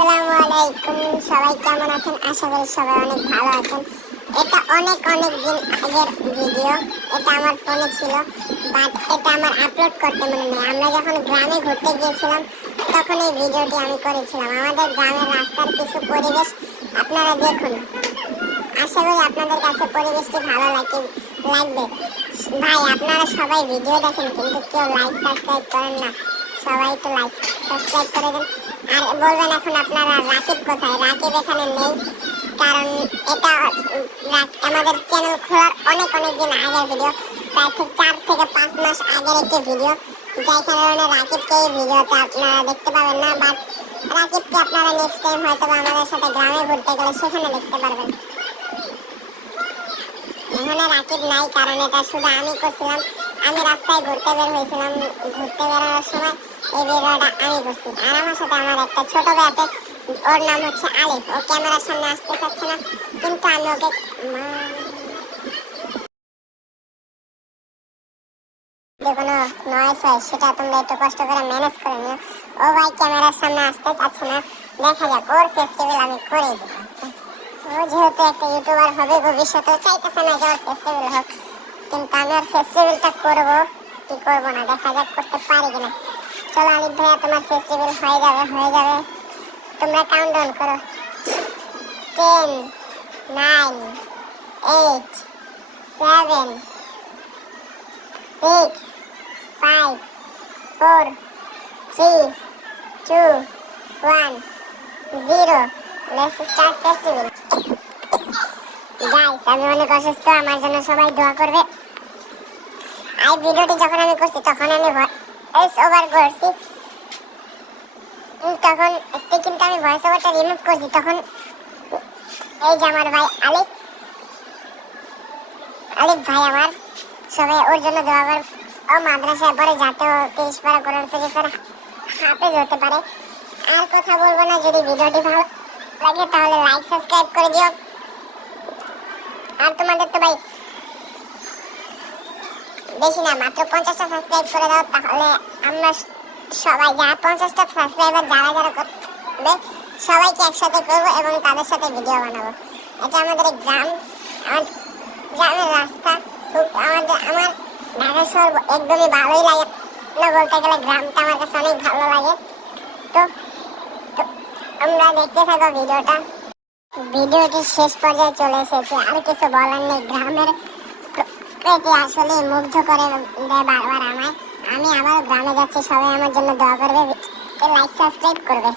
আসসালামু আলাইকুম, সবাই কেমন আছেন? আশা করি সবাই অনেক ভালো আছেন। এটা অনেক দিন আগের ভিডিও। এটা আমার ফোনে ছিল, বাট এটা আমার আপলোড করতে মনে নেই। আমরা যখন গ্রামে ঘুরতে গিয়েছিলাম তখন এই ভিডিওটি আমি করেছিলাম। আমাদের গ্রামের রাস্তার কিছু পরিবেশ আপনারা দেখুন। আশা করি আপনাদের কাছে পরিবেশটি ভালো লাগবে। ভাই, আপনারা সবাই ভিডিও দেখেন কিন্তু কেউ লাইক সাবস্ক্রাইব করেন না। সবাই একটু লাইক সাবস্ক্রাইব করে দেন। আর বলবেন এখন আপনারা রাকিব কোথায়? রাকিব এখানে নেই, কারণ এটা আমাদের চ্যানেল খোলার অনেক দিন আগের ভিডিও, প্রায় 4 থেকে 5 মাস আগের একটি ভিডিও, যাই কারণে রাকিবকে এই ভিডিওতে আপনারা দেখতে পাবেন না। বাট রাকিবকে আপনারা নেক্সট টাইম হয়তো আমাদের সাথে গ্রামে ঘুরতে গেলে সেখানে দেখতে পারবেন। এখানে রাকিব নাই, কারণ এটা শুধু আমি করছিলাম। আমি রাস্তায় ঘুরতে বের হয়েছিলাম, ঘুরতে বেরোনোর সময় এই ভিডিওটা আমি করছি। আর আমার সাথে আমার একটা ছোট ভাই আছে, ওর নাম হচ্ছে আলিফ। ও ক্যামেরার সামনে আসতে চাচ্ছে না, কিন্তু আমি ওকে কোনো নয়েজ হয় সেটা তোমরা একটু কষ্ট করে ম্যানেজ করে নিও। ও ভাই ক্যামেরার সামনে আসতে চাচ্ছে না, দেখা যাক, ওর ফেস্টিভ্যাল আমি করে দেবো। ও যেহেতু একটা ইউটিউবার হবে ভবিষ্যতে, চাইতেছে না যে ওর ফেস্টিভ্যাল হোক, কিন্তু আমি ওর ফেস্টিভ্যালটা করবো কি করবো না দেখা যাক, করতে পারি কিনা। চলো আলিফ ভাইয়া, তোমার ফেস্টিভ্যাল হয়ে যাবে। তোমরা কাউন্টডাউন করো। 10, 9, 8, 7, 6, 5, 4, 3, 2, 1, 0. Let's start festival. গাইস, আমি অনেক অসুস্থ, আমার জন্য সবাই দোয়া করবে। এই ভিডিওটি যখন আমি করছি তখন আমি ভয়েস ওভার করছি, তখন কিন্তু আমি ভয়েস ওভারটা রিমুভ করছি। তখন এই যে আমার ভাই আলিফ ভাই, আমার সবাই ওর জন্য দোয়া করবে। ও মাদ্রাসায় পরে যাতে 30 পারা কোরআন শরীফের হাফেজ হতে পারে। আর কথা বলবো না, যদি ভিডিওটি ভালো লাগে তাহলে লাইক সাবস্ক্রাইব করে দিও। আর তোমাদের তো ভাই বেশি না, মাত্র 50টা সাবস্ক্রাইব করে দাও, তাহলে আমরা সবাই যা 50টা সাবস্ক্রাইবার যারা করবে সবাইকে একসাথে করব এবং তাদের সাথে ভিডিও বানাবো। এটা আমাদের গ্রাম, আমার গ্রামের রাস্তা। আমার ঢাকা শহর একদমই ভালোই লাগে না, বলতে গেলে গ্রামটা আমার কাছে অনেক ভালো লাগে। তো আমরা দেখতে থাকো ভিডিওটি শেষ পর্যায়ে চলে এসেছি। আর কিছু বলার নেই, গ্রামের প্রকৃতি আসলে মুগ্ধ করে দেয় বারবার আমায়। আমি আবার গ্রামে যাচ্ছি, সবাই আমার জন্য দোয়া করবে, লাইক সাবস্ক্রাইব করবে।